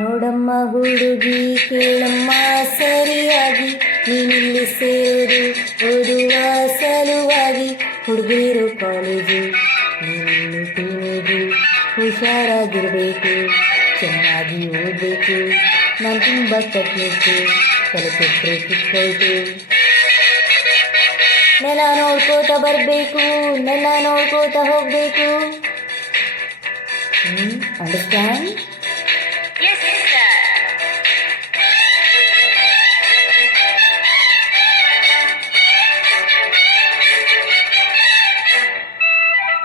ನೋಡಮ್ಮ ಹುಡುಗಿ ಕೇಳಮ್ಮ ಸರಿಯಾಗಿ, ನೀನಿಲ್ಲಿ ಸೇರೋದು ಓದುವ ಸಲುವಾಗಿ. ಹುಡುಗಿರು ಕಾಲೇಜು, ನೀನಿನ್ನು ಟೀನೇಜು, ಹುಷಾರಾಗಿರ್ಬೇಕು, ಚೆನ್ನಾಗಿ ಓದಬೇಕು. ನಾನು ತುಂಬ ಕಟ್ನಿಟ್ಟು ತಲೆ ಕೆಟ್ಟರೆ ಕಿತ್ತೋಯ್ತು. ನೆಲ ನೋಡ್ಕೋತ ಬರಬೇಕು, ನೆಲ ನೋಡ್ಕೋತ ಹೋಗ್ಬೇಕು. Understand?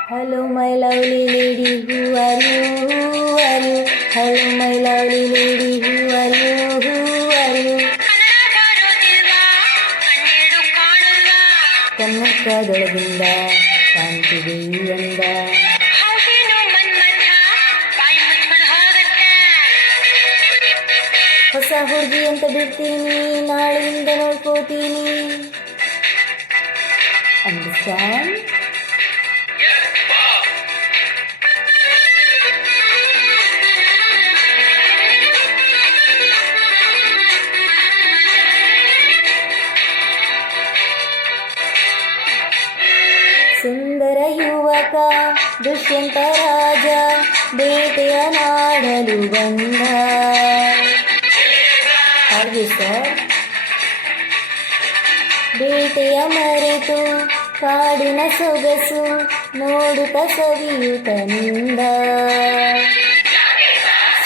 Hello my lovely lady, who are you, who are you? Hello my lovely lady, who are you, who are you? ಕನ್ನಡದೊಳಗಿಂದ ಕಾಣ್ತಿದೆ ಈ ಅಂದ. ಹೊಸ ಹುಡುಗಿ ಅಂತ ಬಿಡ್ತೀನಿ, ನಾಳೆಯಿಂದ ನೋಡ್ಕೋತೀನಿ. ಅಂಡರ್ಸ್ಟ್ಯಾಂಡ್? ಸುಂದರ ಯುವಕ ದುಷ್ಯಂತ ರಾಜ ಬೇಟೆಯ ನಾಡಲು ಬಂದ. ಹಾಗೆ ಸರ್, ಬೇಟೆಯ ಮರೆತು ಕಾಡಿನ ಸೊಗಸು ನೋಡುತ್ತ ಸವಿಯುತ್ತ ನಿಂದ.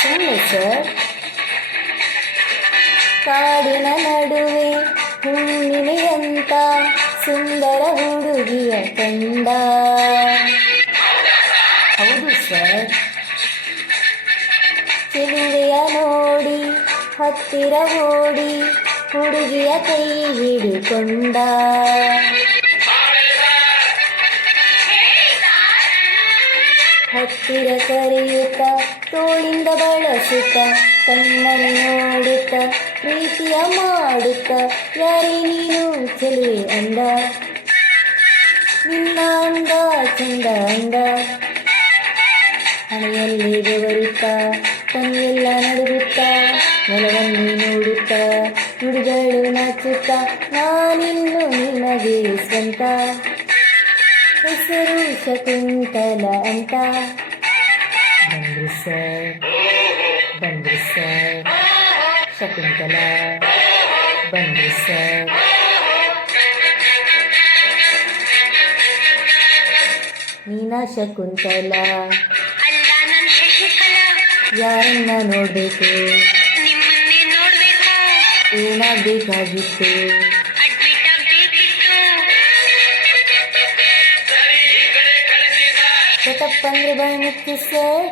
ಸುಮ್ಮನೆ ಸರ್, ಕಾಡಿನ ನಡುವೆ ಹುಣ್ಣಿಮೆಯಂತ ಸುಂದರ ಹುಡುಗಿಯ ಕಂಡ. ಹೌದು ಸರ್, ಚೆಲುವೆಯ ನೋಡಿ ಹತ್ತಿರ ಓಡಿ ಹುಡುಗಿಯ ಕೈ ಹಿಡಿಕೊಂಡ. ಹತ್ತಿರ ಕರೆಯುತ್ತ ತೋಳಿಂದ ಬಳಸುತ್ತ ಕಣ್ಣನ್ನು ನೋಡುತ್ತ ಪ್ರೀತಿಯ ಮಾಡುತ್ತ, ಯಾರೇ ನೀನು ಚೆಲುವೆ ಅಂದ, ನಿನ್ನ ಅಂದ ಚಂದ ಅಂದ. ಹಣೆಯಲ್ಲಿ ಬೆವರುತ್ತ ಕಣ್ಣೆಲ್ಲ ನಡುಗುತ್ತ ನೆಲವನ್ನೇ ನೋಡುತ್ತ ನುಡಿಗಳು ನಾಚುತ್ತ, ನಾನಿನ್ನು ನಿನಗೆ ಸ್ವಂತ, ಹೆಸರು ಶಕುಂತಲ ಅಂತ. ಬಂದ್ರು ಸರ್, ಬಂದ್ರು ಸರ್, ಶಕುಂತಲ ಬಂದ್ರು ಸರ್. ನೀನಾ ಶಕುಂತಲ? ಅಲ್ಲ, ನಾನು ಶಶಿಕಲಾ. ಯಾರನ್ನ ನೋಡ್ಬೇಕು, ನಿಮ್ಮನ್ನೇ ನೋಡ್ಬೇಕು. ಏನಾಗಬೇಕಾಗಿತ್ತು? ಅಡ್ಮಿಟ್ ಆಗ್ಬೇಕಿತ್ತು. ಶತಪ್ಪಂದ್ರೆ ಬಂದಿತ್ತು ಸರ್.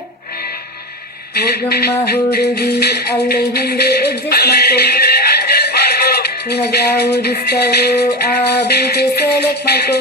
ಹೋಗಮ್ಮ ಹುಡುಗಿ ಅಲ್ಲೇ ಹಿಂದೆ ಅಡ್ಜಸ್ಟ್ ಮಾಡ್ಕೊ, ನಿನಗೆ ಯಾವುದು ಇಷ್ಟವೋ ಆ ಬೆಂಚೆ ಸೆಲೆಕ್ಟ್ ಮಾಡ್ಕೊ.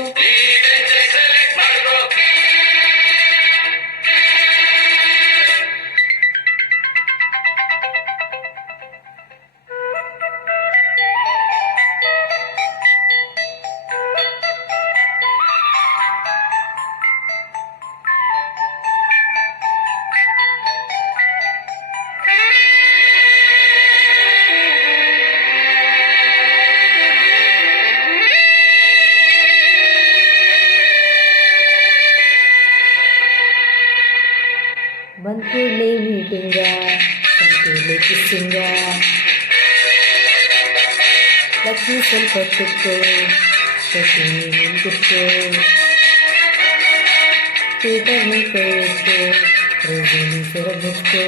ಬಂದ್ಕೂಡ್ಲೆ ಮೀಟಿಂಗ, ಬಂದ್ಕೂಡ್ಲೆ ಕಿಸ್ಸಿಂಗ. ಲಕ್ಷ್ಮಿ ಸ್ವಲ್ಪ ತುಕ್ಕು, ಶಶಿ ನಿಂತಿತ್ತು, ಪೀಟರ್ ನೀ ಕೈ ಇತ್ತು, ರೋಜಿನಿ ಸೆರಗಿತ್ತು.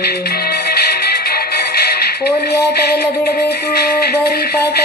ಪೋಲಿ ಆಟವೆಲ್ಲ ಬಿಡಬೇಕು, ಬರೀ ಪಾಠ